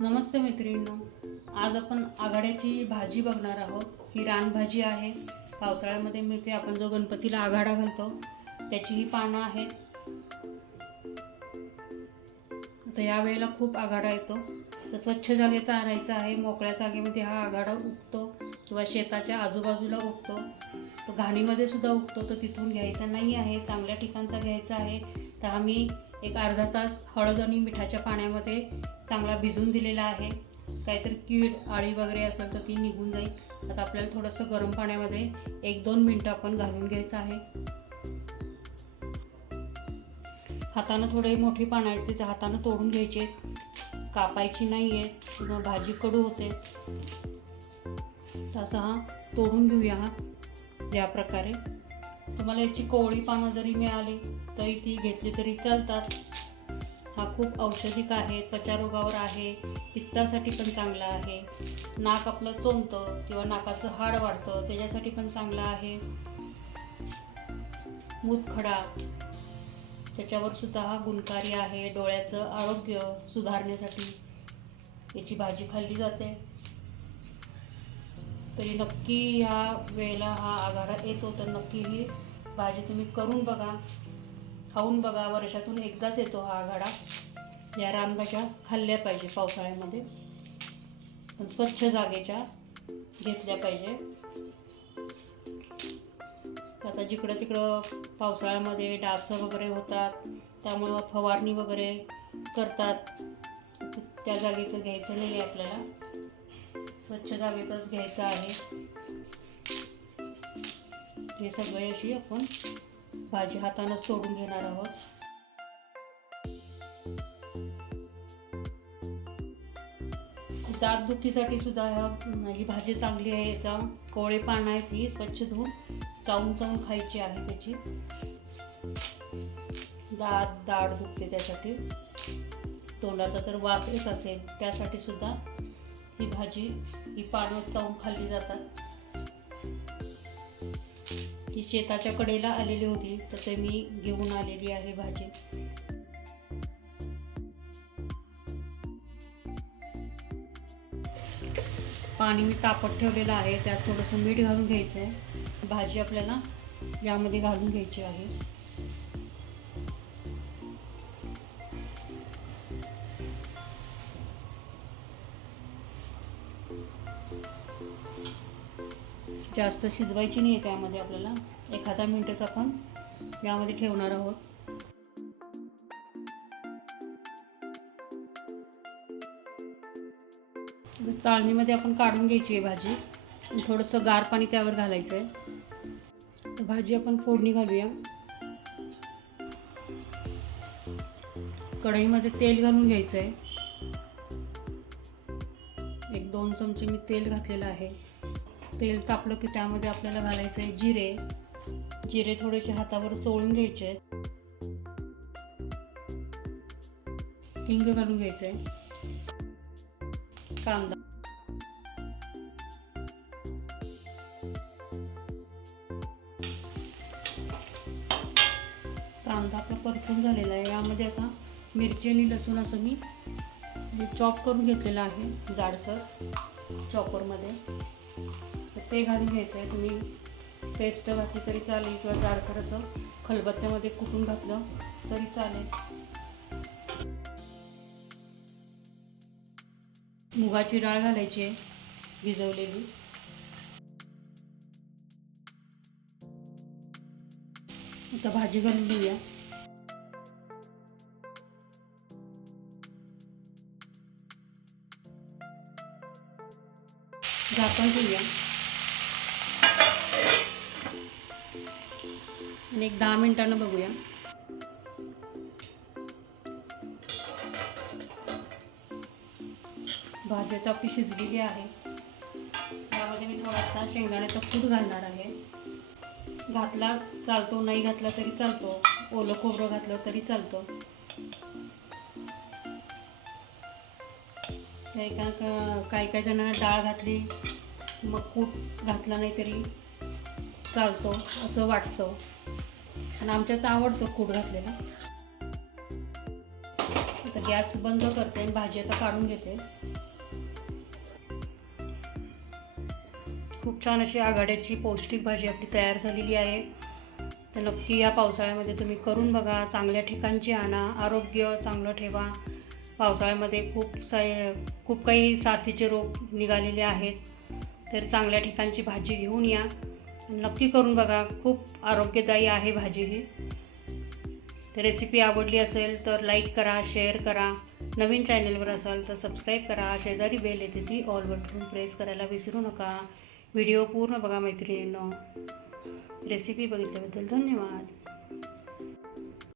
नमस्ते मैत्रिणींनो. आज आपण आघाड्याची भाजी बघणार आहोत. ही रानभाजी आहे. पावसाळ्यामध्ये मिळते आपण जो गणपतीला आघाडा घालतो त्याची ही पानं आहेत. आता या वेळेला खूप आघाडा येतो. तर स्वच्छ जागेचा आणायचा आहे. मोकळ्या जागेमध्ये हा आघाडा उगतो किंवा शेताच्या आजूबाजूला उगतो. तो घाणीमध्ये सुद्धा उगतो तर तिथून घ्यायचा नाही आहे. चांगल्या ठिकाणचा घ्यायचा आहे. तर हा मी एक अर्धा तास हळद आणि मिठाच्या पाण्यामध्ये चांगला भिजून दिलेला आहे. काहीतरी कीड आळी वगैरे असेल तर ती निघून जाईल. आता आपल्याला थोडंसं गरम पाण्यामध्ये एक दोन मिनटं आपण घालून घ्यायचं आहे. हातानं थोडे मोठी पानं आहेत तिथे हातानं तोडून घ्यायचे कापायची नाही आहे किंवा भाजी कडू होते. तर असं हा तोडून घेऊया हा या प्रकारे. तुम्हाला याची कोवळी पानं जरी मिळाली तरी ती घेतली तरी चालतात. हा खूप औषधिक आहे त्वचारोगावर आहे पित्तासाठी पण चांगला आहे. नाक आपलं चोंबतं किंवा नाकाचं हाड वाढतं त्याच्यासाठी पण चांगलं आहे. मूतखडा त्याच्यावर सुद्धा हा गुणकारी आहे. डोळ्याचं आरोग्य सुधारण्यासाठी याची भाजी खाल्ली जाते. तरी नक्की ह्या वेळेला हा आघाडा येतो तर नक्की ही भाजी तुम्ही करून बघा खाऊन बघा. वर्षातून एकदाच येतो हा आघाडा. या रानभाज्या खाल्ल्या पाहिजे पावसाळ्यामध्ये. पण स्वच्छ जागेच्या घेतल्या पाहिजे. आता जिकडं तिकडं पावसाळ्यामध्ये डास वगैरे होतात त्यामुळं फवारणी वगैरे करतात. त्या जागेचं घ्यायचं नाही आहे आपल्याला. स्वच्छ जागेचंच घ्यायचं आहे. हे सगळे अशी आपण भाजी हातानंच तोडून घेणार आहोत. दात दुखीसाठी सुद्धा ही भाजी चांगली आहे याचा. कोळे पानं आहेत ही स्वच्छ धुवून चावून चावून खायची आहे त्याची. दात दाढ दुखते त्यासाठी. तोंडाचा तर वास येत असेल त्यासाठी सुद्धा ही भाजी ही पानं चावून खाल्ली जातात. ही शेताच्या कडेला आलेली होती तर ते मी घेऊन आलेली आहे भाजी. पाणी मी तापत ठेवलेलं आहे त्यात थोडंसं मीठ घालून घ्यायचं आहे भाजी आपल्याला यामध्ये घालून घ्यायची आहे. जास्त शिजवायची नाही आहे त्यामध्ये आपल्याला. एखादा मिनटच आपण यामध्ये ठेवणार आहोत. चाळणीमध्ये आपण काढून घ्यायची आहे भाजी. थोडंसं गार पाणी त्यावर घालायचं आहे भाजी आपण फोडणी घालूया. कढईमध्ये तेल घालून घ्यायचं आहे एक दोन चमचे मी तेल घातलेलं आहे. तेल तापलं की त्यामध्ये आपल्याला घालायचं आहे जिरे. जिरे थोडेसे हातावर चोळून घ्यायचे आहेत. हिंग घालून घ्यायचं आहे. कांदा. कांदा आपला परतून झालेला आहे. यामध्ये आता मिरची आणि लसूण असं मी चॉप करून घेतलेलं आहे जाडसर चॉपरमध्ये. ते घालून घ्यायचं आहे. तुम्ही पेस्ट घातली तरी चालेल किंवा जाडसर असं खलबत्त्यामध्ये कुटून घातलं तरी चालेल. मुगाची डाळ घालायची आहे भिजवलेली. आता भाजी घालून घेऊया. झाकण घेऊया आणि एक दहा मिनिटानं बघूया. भाज्याचा आपली शिजलेली आहे. यामध्ये मी थोडासा शेंगदाण्याचा कूट घालणार आहे. घातला चालतो नाही घातला तरी चालतो. ओलं खोबरं घातलं तरी चालतं. काही का काही काही जणांना डाळ घातली मग कूट घातला नाही तरी चालतो असं वाटतं. पण आमच्यात आवडतो कूट घातलेला. तर गॅस बंद करते आणि भाजी आता काढून घेते. खूप छान अशी आघाड्याची पौष्टिक भाजी आपली तयार झालेली आहे. तर नक्की या पावसाळ्यामध्ये तुम्ही करून बघा चांगल्या ठिकाणची आणा आरोग्य चांगलं ठेवा. पावसाळ्यामध्ये खूप सा खूप काही साथीचे रोग निघालेले आहेत. तर चांगल्या ठिकाणची भाजी घेऊन या. नक्की करून बघा. खूप आरोग्यदायी आहे भाजी ही. तर रेसिपी आवडली असेल तर लाईक करा शेअर करा. नवीन चॅनलवर असाल तर सबस्क्राईब करा. शेजारी बेल येते ती ऑल बटन प्रेस करायला विसरू नका. व्हिडिओ पूर्ण बघा मैत्रिणींनो. रेसिपी बघितल्याबद्दल धन्यवाद.